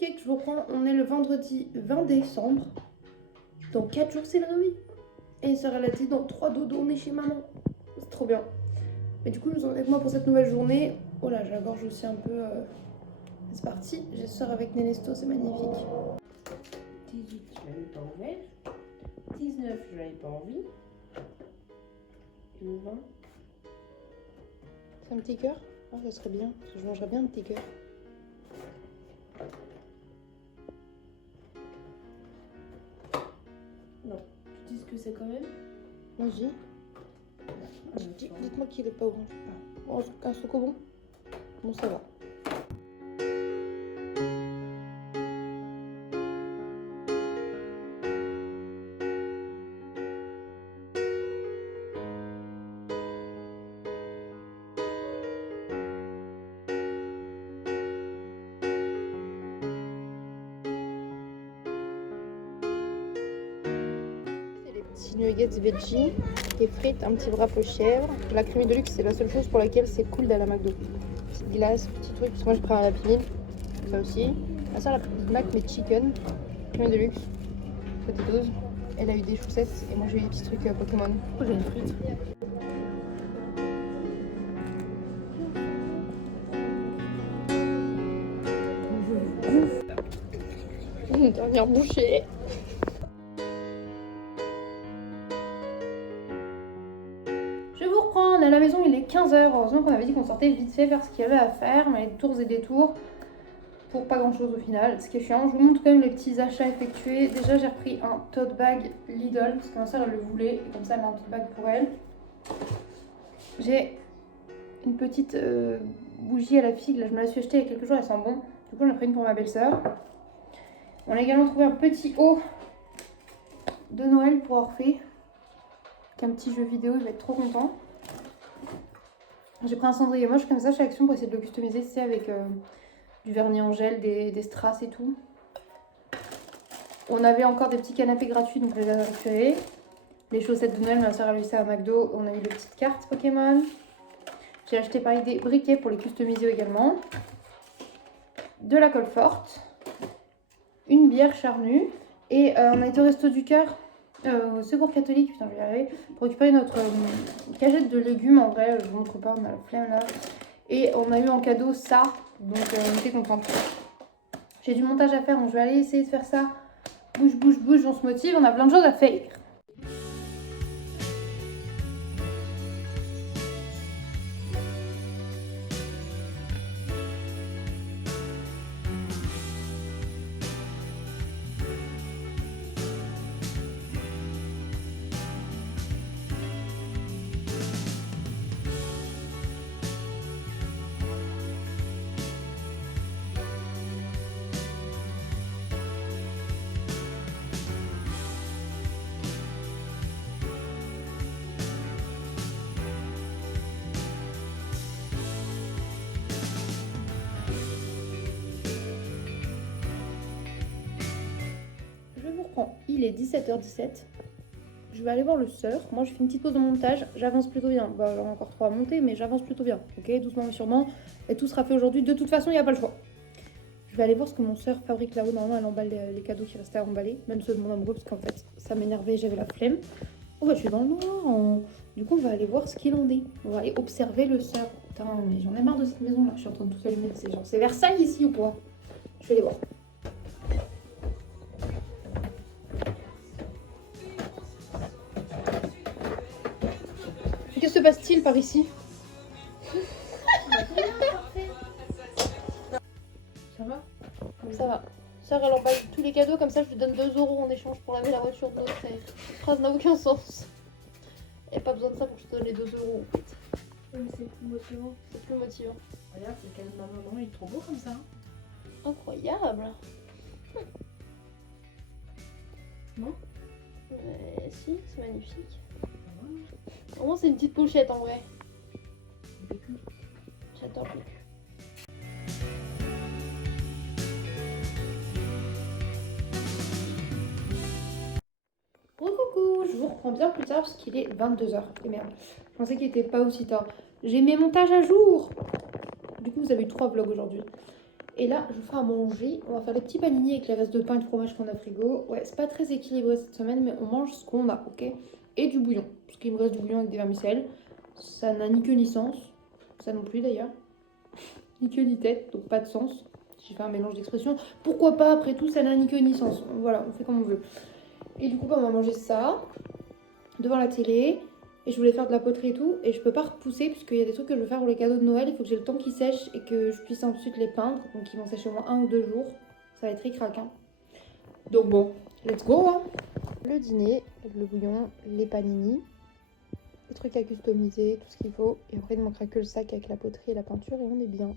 cake, je vous reprends. On est le vendredi 20 décembre. Dans 4 jours, c'est le réveil. Et Sarah l'a dit, dans 3 dodos, on est chez maman. C'est trop bien. Mais du coup, nous sommes avec moi pour cette nouvelle journée. Oh là, j'ai la gorge aussi un peu. C'est parti. Je sors avec Nénesto, c'est magnifique. 18, je l'avais pas ouvert. 19, je l'avais pas envie. Et le 20. C'est un petit cœur? Ah, ça serait bien. Parce que je mangerais bien un petit cœur. Non, tu dis ce que c'est quand même? Vas-y. Dites-moi qu'il est pas orange. Ah. Oh, un socobon? Bon, ça va. Petits nuggets veggie, des frites, un petit wrap aux chèvres. La crème de luxe, c'est la seule chose pour laquelle c'est cool d'aller à McDo. Petite glace, petit truc, parce que moi je prends à la pilule. Ça aussi. Ah, ça, la petite Mac, mais chicken. Crème de luxe, potatoes. Elle a eu des chaussettes et moi j'ai eu des petits trucs Pokémon. Oh, j'ai une frite. Une dernière bouchée. Je vous reprends, on est à la maison, il est 15h. Heureusement qu'on avait dit qu'on sortait vite fait faire ce qu'il y avait à faire, mais des tours et des tours pour pas grand chose au final. Ce qui est chiant, je vous montre quand même les petits achats effectués. Déjà, j'ai repris un tote bag Lidl parce que ma soeur elle le voulait et comme ça elle a un tote bag pour elle. J'ai une petite bougie à la figue, là je me la suis achetée il y a quelques jours, elle sent bon. Du coup, j'en ai pris une pour ma belle-sœur. On a également trouvé un petit haut de Noël pour Orphée. Un petit jeu vidéo, il va être trop content. J'ai pris un cendrier moche comme ça chez Action pour essayer de le customiser, c'est avec du vernis en gel, des strass et tout. On avait encore des petits canapés gratuits, donc je les ai récupérés. Les chaussettes de Noël, ma soeur a laissé à McDo. On a eu des petites cartes Pokémon. J'ai acheté pareil des briquets pour les customiser également. De la colle forte. Une bière charnue. Et on a été au Resto du Cœur. Au Secours catholique, putain je vais y arriver, pour récupérer notre cagette de légumes. En vrai, je vous montre pas, on a la flemme là. Et on a eu en cadeau ça, donc on était contente. J'ai du montage à faire, donc je vais aller essayer de faire ça. Bouge, bouge, bouge, on se motive, on a plein de choses à faire. Il est 17h17. Je vais aller voir le sœur. Moi, je fais une petite pause de montage. J'avance plutôt bien. Bah, j'en ai encore 3 à monter, mais j'avance plutôt bien. Ok, doucement mais sûrement. Et tout sera fait aujourd'hui. De toute façon, il n'y a pas le choix. Je vais aller voir ce que mon sœur fabrique là-haut. Normalement, elle emballe les cadeaux qui restaient à emballer. Même ceux de mon amoureux, parce qu'en fait, ça m'énervait. J'avais la flemme. Oh, bah, je suis dans le noir. Du coup, on va aller voir ce qu'il en est. On va aller observer le sœur. Putain, mais j'en ai marre de cette maison là. Je suis en train de tout allumer. C'est genre, c'est Versailles ici ou quoi? Je vais aller voir. Que se passe-t-il par ici? Ça va? Ça va. Sœur, elle emballe tous les cadeaux, comme ça je lui donne 2 € en échange pour laver la voiture de notre frère. Cette phrase n'a aucun sens. Il n'y a pas besoin de ça pour que je te donne les 2 € en fait. Oui, mais c'est plus motivant. C'est plus motivant. Regarde, c'est le cadeau de ma maman, il est trop beau comme ça. Incroyable. Non? Si, c'est magnifique. Au moins c'est une petite pochette en vrai. J'adore le cul. Coucou, je vous reprends bien plus tard parce qu'il est 22h. Et merde, je pensais qu'il était pas aussi tard. J'ai mes montages à jour. Du coup, vous avez eu 3 vlogs aujourd'hui. Et là, je fais à manger. On va faire les petits panini avec les restes de pain et de fromage qu'on a au frigo. Ouais, c'est pas très équilibré cette semaine, mais on mange ce qu'on a, ok? Et du bouillon. Parce qu'il me reste du bouillon avec des vermicelles. Ça n'a ni queue ni sens. Ça non plus d'ailleurs. Ni queue ni tête, donc pas de sens. J'ai fait un mélange d'expressions. Pourquoi pas, après tout, ça n'a ni queue ni sens. Voilà, on fait comme on veut. Et du coup, on va manger ça devant la télé. Et je voulais faire de la poterie et tout. Et je peux pas repousser puisqu'il y a des trucs que je veux faire pour les cadeaux de Noël. Il faut que j'ai le temps qu'ils sèchent et que je puisse ensuite les peindre. Donc ils vont sécher au moins 1 ou 2 jours. Ça va être ric-rac, hein. Donc bon, let's go, hein. Le dîner, le bouillon, les panini, les trucs à customiser, tout ce qu'il faut. Et après, il ne manquera que le sac avec la poterie et la peinture et on est bien.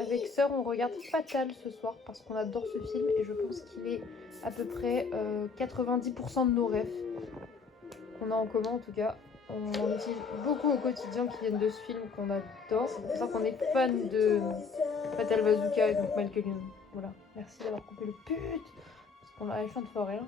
Avec Sœur, on regarde Fatal ce soir parce qu'on adore ce film et je pense qu'il est à peu près 90% de nos rêves qu'on a en commun en tout cas. On en utilise beaucoup au quotidien qui viennent de ce film qu'on adore. C'est pour ça qu'on est fan de Fatal Bazooka et donc Michael Youn. Voilà, merci d'avoir coupé le pute parce qu'on a les chants de forêt. Hein.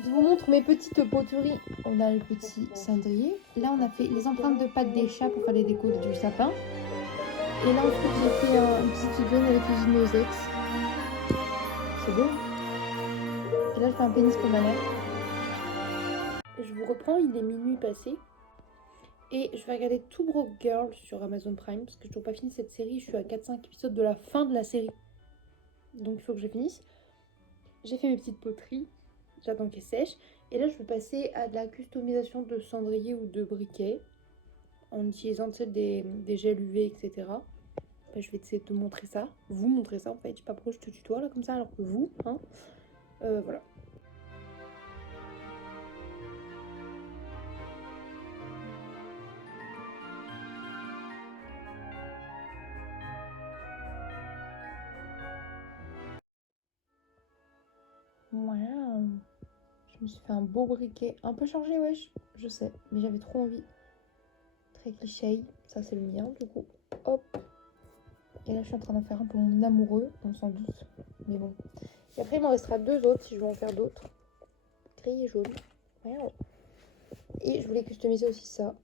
Je vous montre mes petites poteries. On a le petit cendrier. Là, on a fait les empreintes de pattes des chats pour faire les décos du sapin. Et là, ensuite, j'ai fait un petit figurine avec les nos ex. C'est beau. Et là, je fais un pénis pour ma mère. Je vous reprends, il est minuit passé. Et je vais regarder Two Broke Girl sur Amazon Prime. Parce que je n'ai toujours pas fini cette série. Je suis à 4-5 épisodes de la fin de la série. Donc, il faut que je finisse. J'ai fait mes petites poteries. J'attends qu'elles sèchent. Et là, je vais passer à de la customisation de cendrier ou de briquet. En utilisant des gels UV, etc. Enfin, je vais essayer de te montrer ça. Vous montrer ça en fait. Je sais pas pourquoi je te tutoie là comme ça alors que vous, hein. Voilà. Waouh. Je me suis fait un beau briquet. Un peu chargé, wesh. Je sais, mais j'avais trop envie. Très cliché. Ça, c'est le mien, du coup. Hop. Et là, je suis en train d'en faire un pour mon amoureux, on s'en doute. Mais bon. Et après, il m'en restera 2 autres si je veux en faire d'autres. Gris et jaune. Wow. Et je voulais customiser aussi ça.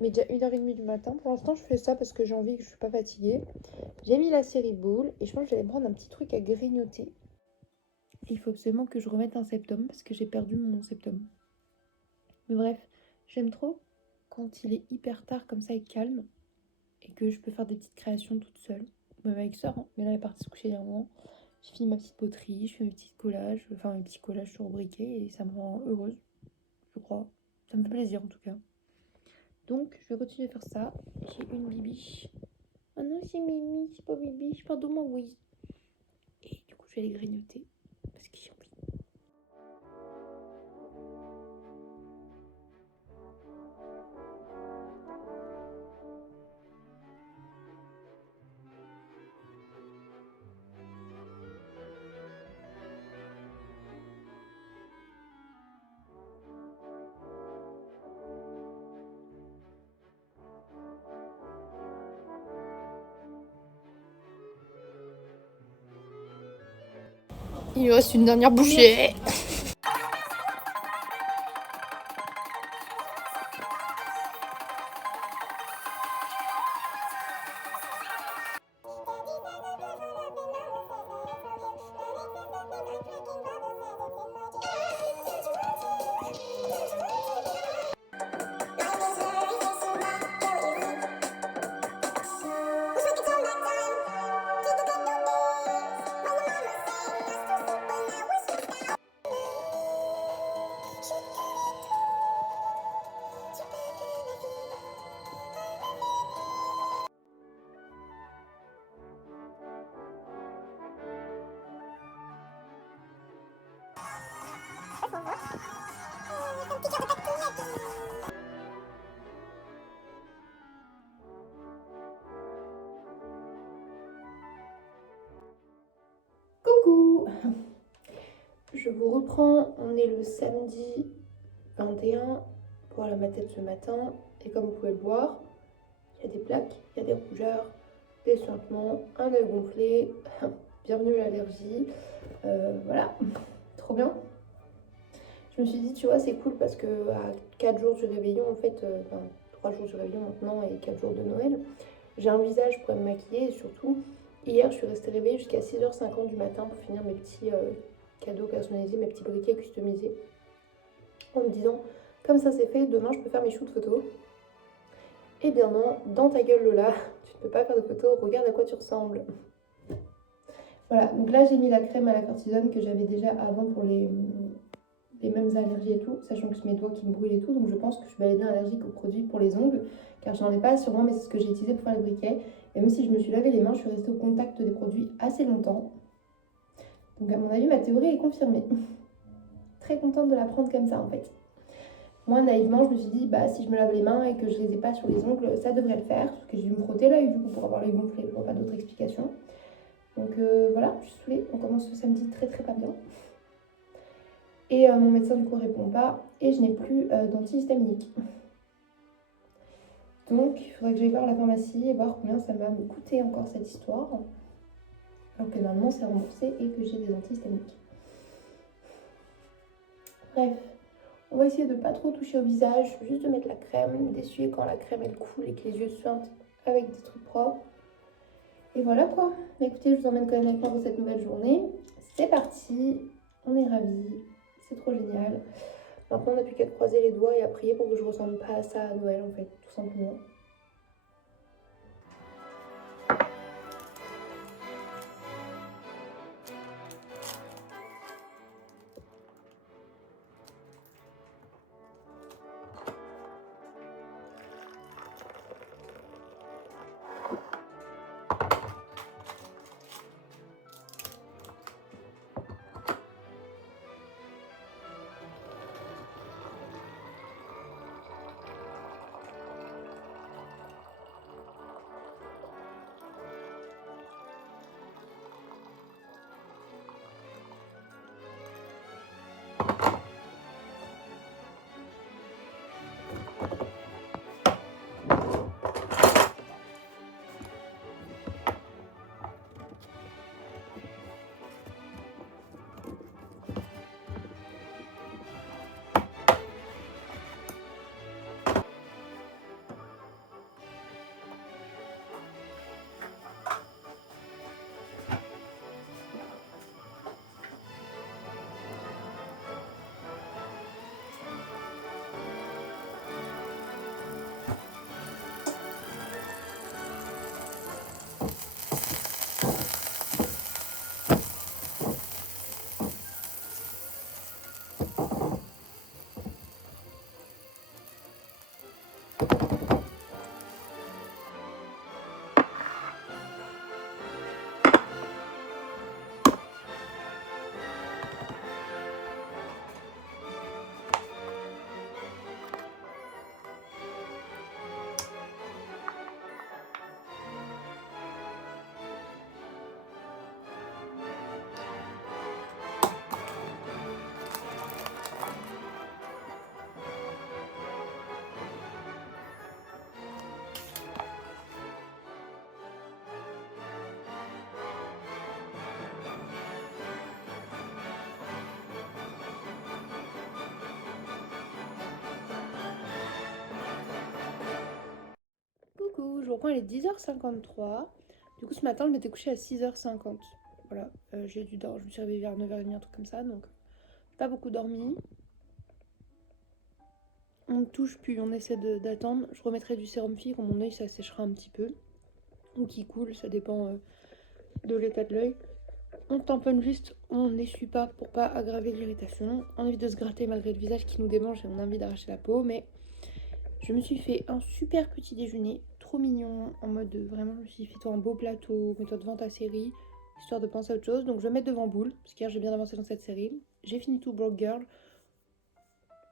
Mais déjà 1h30 du matin. Pour l'instant, je fais ça parce que j'ai envie, que je suis pas fatiguée. J'ai mis la série Boule et je pense que je vais aller prendre un petit truc à grignoter. Il faut absolument que je remette un septum parce que j'ai perdu mon septum. Mais bref, j'aime trop quand il est hyper tard comme ça et calme et que je peux faire des petites créations toute seule. Même avec Sœur, hein. Mais là, elle est partie se coucher il y a un moment. J'ai fini ma petite poterie, je fais mes petits collages, sur le briquet et ça me rend heureuse, je crois. Ça me fait plaisir en tout cas. Donc, je vais continuer à faire ça. J'ai une bibiche. Ah non, c'est Mimi, c'est pas bibiche, pardon, ma oui. Et du coup, je vais les grignoter parce que j'ai envie. Il lui reste une dernière bouchée. Coucou. Je vous reprends, on est le samedi 21. Voilà ma tête ce matin. Et comme vous pouvez le voir, il y a des plaques, il y a des rougeurs. des suintements, un œil gonflé, bienvenue l'allergie, voilà, trop bien. Je me suis dit, tu vois, c'est cool parce que à 4 jours du réveillon, en fait, enfin 3 jours du réveillon maintenant et 4 jours de Noël, j'ai un visage pour me maquiller et surtout, hier, je suis restée réveillée jusqu'à 6h50 du matin pour finir mes petits cadeaux personnalisés, mes petits briquets customisés, en me disant, comme ça c'est fait, demain je peux faire mes shoots photos. Eh bien non, dans ta gueule Lola, tu ne peux pas faire de photos, regarde à quoi tu ressembles. Voilà, donc là j'ai mis la crème à la cortisone que j'avais déjà avant pour les mêmes allergies et tout, sachant que c'est mes doigts qui me brûlent et tout, donc je pense que je suis bel et bien allergique aux produits pour les ongles, car j'en ai pas sur moi, mais c'est ce que j'ai utilisé pour faire les briquets. Et même si je me suis lavé les mains, je suis restée au contact des produits assez longtemps. Donc à mon avis, ma théorie est confirmée. Très contente de la prendre comme ça en fait. Moi, naïvement, je me suis dit, bah si je me lave les mains et que je les ai pas sur les ongles, ça devrait le faire, parce que j'ai dû me frotter l'œil du coup pour avoir l'œil gonflé, je vois pas d'autre explication. Donc voilà, je suis saoulée, on commence ce samedi très très pas bien. Et mon médecin du coup répond pas et je n'ai plus d'antihistaminique. Donc il faudrait que j'aille voir la pharmacie et voir combien ça va me coûter encore cette histoire. Alors que normalement c'est remboursé et que j'ai des antihistaminiques. Bref, on va essayer de pas trop toucher au visage, juste de mettre la crème, d'essuyer quand la crème elle coule et que les yeux suintent avec des trucs propres. Et voilà quoi. Mais écoutez, je vous emmène quand même avec moi pour cette nouvelle journée. C'est parti, on est ravis, c'est trop génial. Maintenant, on n'a plus qu'à croiser les doigts et à prier pour que je ne ressemble pas à ça à Noël, en fait, tout simplement. Coucou, je vous reprends, il est 10h53. Du coup, ce matin, je m'étais couchée à 6h50. Voilà, j'ai dû dormir, je me suis réveillée vers 9h30, un truc comme ça, donc pas beaucoup dormi. On ne touche plus, on essaie d'attendre. Je remettrai du sérum fille quand mon œil ça séchera un petit peu. Ou qui coule, ça dépend de l'état de l'œil. On tamponne juste, on n'essuie pas pour pas aggraver l'irritation. On évite de se gratter malgré le visage qui nous démange et on a envie d'arracher la peau, mais je me suis fait un super petit déjeuner, trop mignon, en mode vraiment, je me suis dit fais-toi un beau plateau, mets-toi devant ta série, histoire de penser à autre chose. Donc je vais mettre devant Boule, parce qu'hier j'ai bien avancé dans cette série. J'ai fini tout Broke Girl.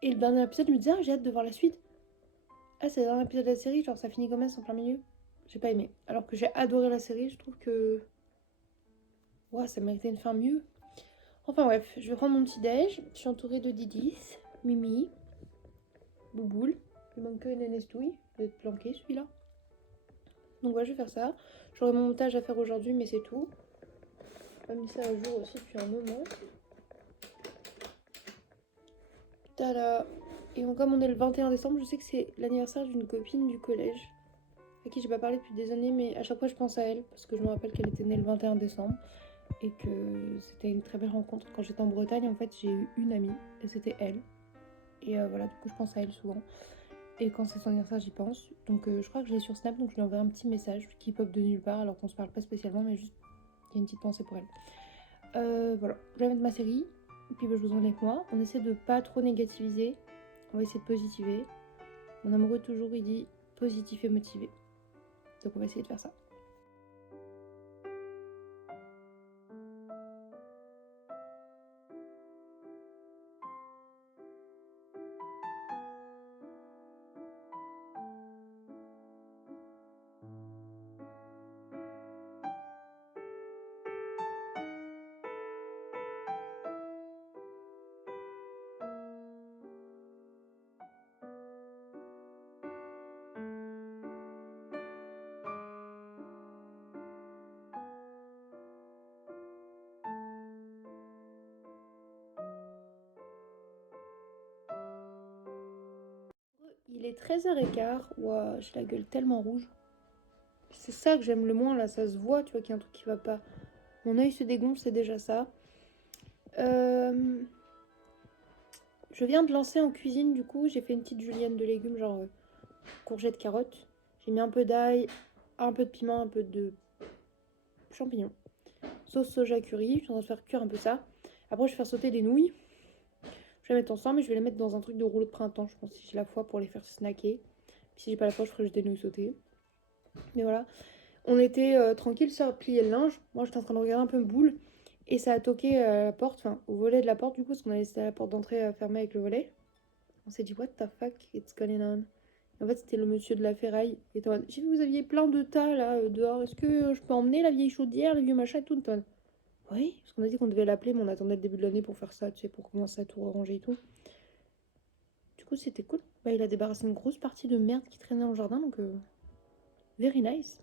Et le dernier épisode, je me disais, ah, j'ai hâte de voir la suite. Ah, c'est le dernier épisode de la série, genre ça finit comme ça en plein milieu. J'ai pas aimé. Alors que j'ai adoré la série, je trouve que... Ouais, ça méritait une fin mieux. Enfin bref, je vais prendre mon petit déj. Je suis entourée de Didis, Mimi, Bouboule. Il manque que Nénestouille. Il doit être planqué celui-là. Donc voilà, je vais faire ça. J'aurai mon montage à faire aujourd'hui, mais c'est tout. J'ai pas mis ça à jour aussi depuis un moment. Tada! Et donc, comme on est le 21 décembre, je sais que c'est l'anniversaire d'une copine du collège à qui j'ai pas parlé depuis des années, mais à chaque fois je pense à elle parce que je me rappelle qu'elle était née le 21 décembre et que c'était une très belle rencontre. Quand j'étais en Bretagne, en fait, j'ai eu une amie et c'était elle. Et voilà, du coup, je pense à elle souvent. Et quand c'est son anniversaire, j'y pense. Donc, je crois que je l'ai sur Snap, donc je lui enverrai un petit message qui pop de nulle part alors qu'on se parle pas spécialement, mais juste il y a une petite pensée pour elle. Voilà, je vais mettre ma série. Et puis, bah, je vous en ai avec moi. On essaie de pas trop négativiser. On va essayer de positiver. Mon amoureux, toujours, il dit positif et motivé. Donc, on va essayer de faire ça. Il est 13h15. Ouah, j'ai la gueule tellement rouge. C'est ça que j'aime le moins, là, ça se voit, tu vois qu'il y a un truc qui va pas. Mon œil se dégonfle, c'est déjà ça. Je viens de lancer en cuisine, du coup, j'ai fait une petite julienne de légumes, genre courgettes, carottes. J'ai mis un peu d'ail, un peu de piment, un peu de champignons. Sauce soja curry, je suis en train de faire cuire un peu ça. Après, je vais faire sauter des nouilles. Je vais les mettre ensemble et je vais les mettre dans un truc de rouleau de printemps, je pense, si j'ai la foi pour les faire snacker. Puis si j'ai pas la foi, je ferai juste des nouilles sautées. Mais voilà. On était tranquille sur à plier le linge. Moi, j'étais en train de regarder un peu Boule. Et ça a toqué à la porte, enfin au volet de la porte du coup, parce qu'on a laissé la porte d'entrée fermée avec le volet. On s'est dit, what the fuck, it's going on? En fait, c'était le monsieur de la ferraille. Et j'ai vu que vous aviez plein de tas là dehors. Est-ce que je peux emmener la vieille chaudière, le vieux machin et tout? Oui, parce qu'on a dit qu'on devait l'appeler, mais on attendait le début de l'année pour faire ça, tu sais, pour commencer à tout ranger et tout. Du coup, c'était cool. Bah, il a débarrassé une grosse partie de merde qui traînait dans le jardin, donc very nice.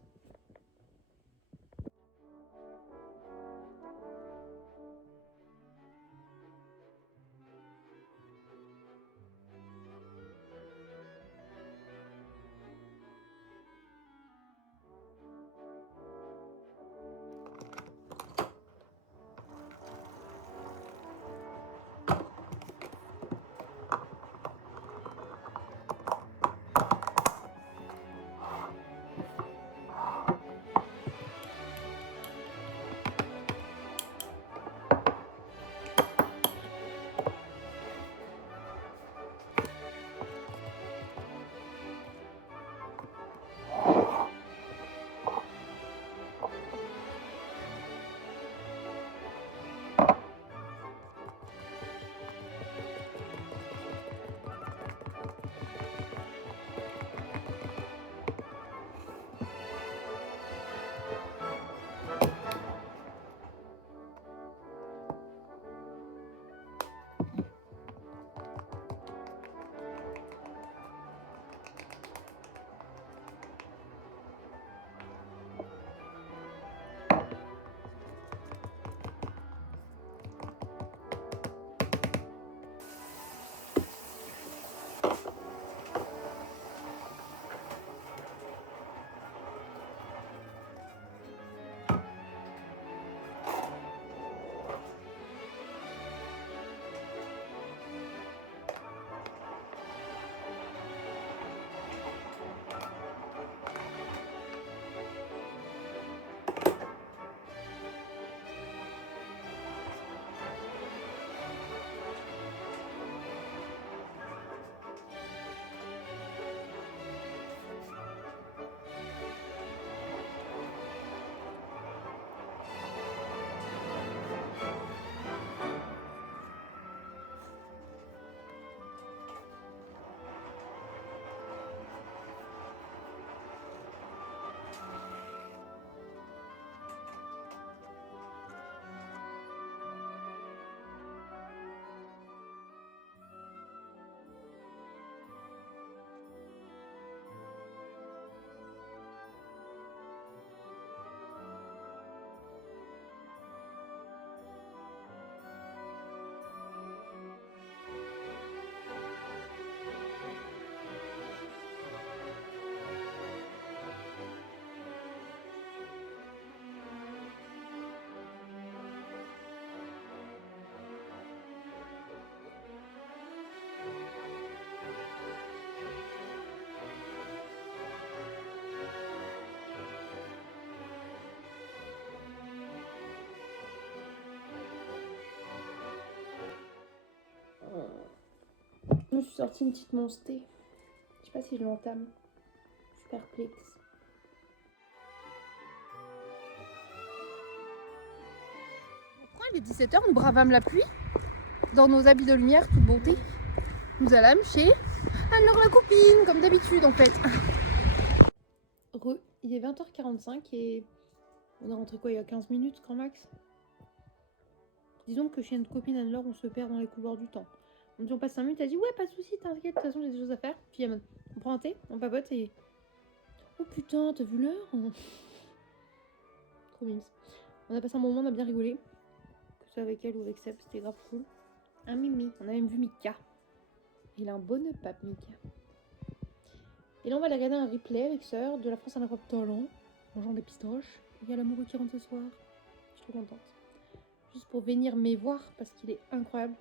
me suis sorti une petite monstée. Je sais pas si je l'entame. Je suis perplexe. Il est 17h, nous bravâmes la pluie. Dans nos habits de lumière, toute beauté. Nous allâmes chez alors la copine, comme d'habitude en fait. Il est 20h45 et on est rentré quoi il y a 15 minutes grand max. Disons que chez notre copine Anne-Laure, on se perd dans les couloirs du temps. On dit on passe 5 minutes, elle dit ouais pas de soucis, t'inquiète, de toute façon j'ai des choses à faire. Puis on prend un thé, on papote et... Oh putain, t'as vu l'heure? Trop mimes. On a passé un moment, on a bien rigolé. Que ce soit avec elle ou avec Seb, c'était grave cool. Un Mimi, on a même vu Mika. Il a un bon pape Mika. Et là on va aller regarder un replay avec Sœur de La France à l'incroyable talent, mangeant des pistaches. Il y a l'amoureux qui rentre ce soir. Je suis trop contente. Juste pour venir me voir parce qu'il est incroyable.